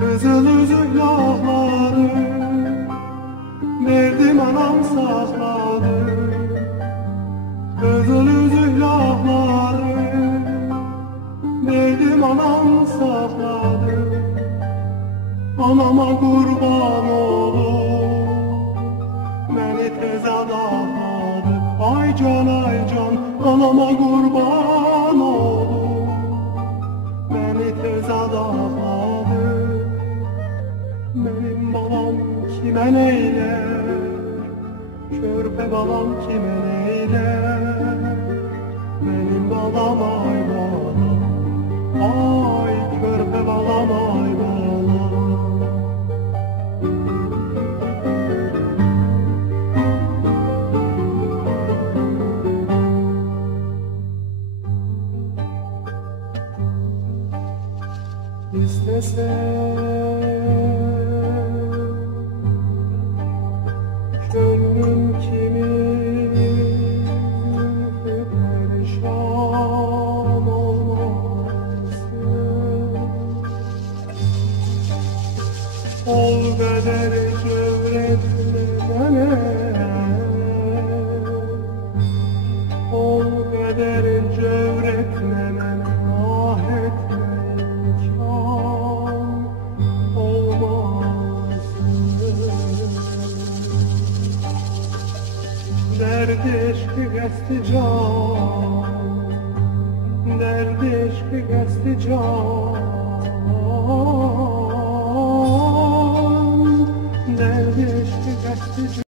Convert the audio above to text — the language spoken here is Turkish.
Qızıl üzük lağları verdim anam saxladı. Qızıl üzük lağları verdim anam saxladı. Anama qurban olub məni tez ağladı. Ay can anama qurban olub məni tez ağladı. Benim balam kime neyler, körpe balam kime neyler. Benim balam ay balam, ay körpe balam ay balam. Gönlüm kimi perişan olmasın. Ol kader cevretle bana, ol kader cevretle bana, ah etme imkan olmasın. Derd eşki qəsdi can, derd eşki qəsdi can, derd eşki qəsdi can.